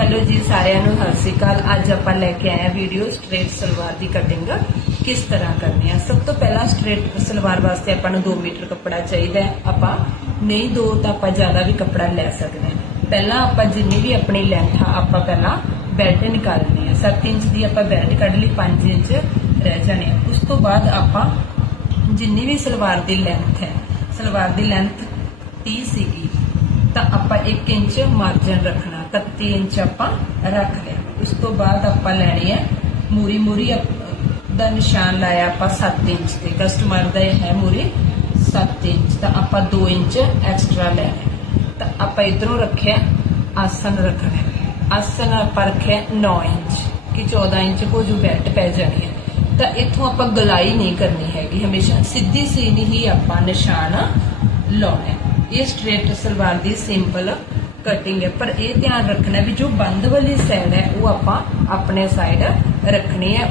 Hello ਜੀ, ਸਾਰਿਆਂ ਨੂੰ ਸਤਿ ਸ਼੍ਰੀ ਅਕਾਲ। ਅੱਜ ਆਪਾਂ ਲੈ ਕੇ ਆਏ ਆ ਵੀਡੀਓ ਸਟ੍ਰੇਟ ਸਲਵਾਰ ਦੀ ਕਟਿੰਗ ਕਿਸ ਤਰ੍ਹਾਂ ਕਰਨੀ ਆ? ਸਭ ਤੋਂ ਪਹਿਲਾਂ ਸਟ੍ਰੇਟ ਸਲਵਾਰ ਵਾਸਤੇ ਆਪਾਂ ਨੂੰ 2 ਮੀਟਰ ਕੱਪੜਾ ਚਾਹੀਦਾ ਹੈ। ਆਪਾਂ ਨਹੀਂ ਦੋ, ਤਾਂ ਆਪਾਂ ਜ਼ਿਆਦਾ ਵੀ ਕੱਪੜਾ ਲੈ ਸਕਦੇ ਹਾਂ। ਪਹਿਲਾਂ ਆਪਾਂ ਜਿੰਨੀ ਵੀ ਆਪਣੀ ਲੈਂਥ ਆ, ਆਪਾਂ ਪਹਿਲਾਂ ਬੈਲਟ ਨਿਕਾਲਣੀ ਆ। 7 ਇੰਚ ਦੀ ਆਪਾਂ ਬੈਲਟ ਕੱਢ ਲਈ 5 ਇੰਚ ਰਹਿ ਜਾਣੇ ਆ। ਉਸ ਤੋਂ ਬਾਅਦ ਆਪਾਂ ਜਿੰਨੀ ਵੀ ਸਲਵਾਰ ਦੀ ਲੈਂਥ ਹੈ, ਸਲਵਾਰ ਦੀ ਲੈਂਥ 30 ਸੀਗੀ। ਤਾਂ ਆਪਾਂ 1 ਇੰਚ ਮਾਰਜਨ ਰੱਖਣਾ 31 ਇੰਚ ਆਪਾਂ ਰੱਖ ਲਿਆ ਉਸ ਤੋਂ ਬਾਅਦ ਆਪਾਂ ਲੈਣੀ ਹੈ ਮੂਰੀ ਮੂਰੀ ਦਾ ਨਿਸ਼ਾਨ ਲਾਇਆ ਆਪਾਂ 7 ਇੰਚ ਤੇ ਕਸਟਮਰ ਦਾ ਇਹ ਹੈ ਮੂਰੀ 7 ਇੰਚ ਤਾਂ ਆਪਾਂ 2 ਇੰਚ ਐਕਸਟਰਾ ਲੈਣਾ ਤਾਂ ਆਪਾਂ ਇਧਰੋਂ ਰੱਖਿਆ ਆਸਨ ਰੱਖਣਾ ਆਸਨ ਆਪਾਂ ਰੱਖਿਆ 9 ਇੰਚ ਕਿ 14 ਇੰਚ ਕੋ ਜੋ ਬੈਲਟ ਪੈ ਜਾਣੀ ਹੈ ਤਾਂ ਇੱਥੋਂ ਆਪਾਂ ਗਲਾਈ ਨਹੀਂ ਕਰਨੀ ਹੈਗੀ ਹਮੇਸ਼ਾ ਸਿੱਧੀ ਸੀਨੀ ਹੀ ਆਪਾਂ ਨਿਸ਼ਾਨ ਲਾਉਣਾ ਹੈ ਇਹ ਸਟ੍ਰੇਟ ਸਲਵਾਰ ਦੀ ਸਿੰਪਲ ਕਟਿੰਗ ਹੈ। ਪਰ ਇਹ ਧਿਆਨ ਰੱਖਣਾ ਵੀ ਜੋ ਬੰਦ ਵਾਲੀ ਸਾਈਡ ਹੈ, ਉਹ ਆਪਾਂ ਆਪਣੇ ਸਾਈਡ ਰੱਖਣੀ ਹੈ।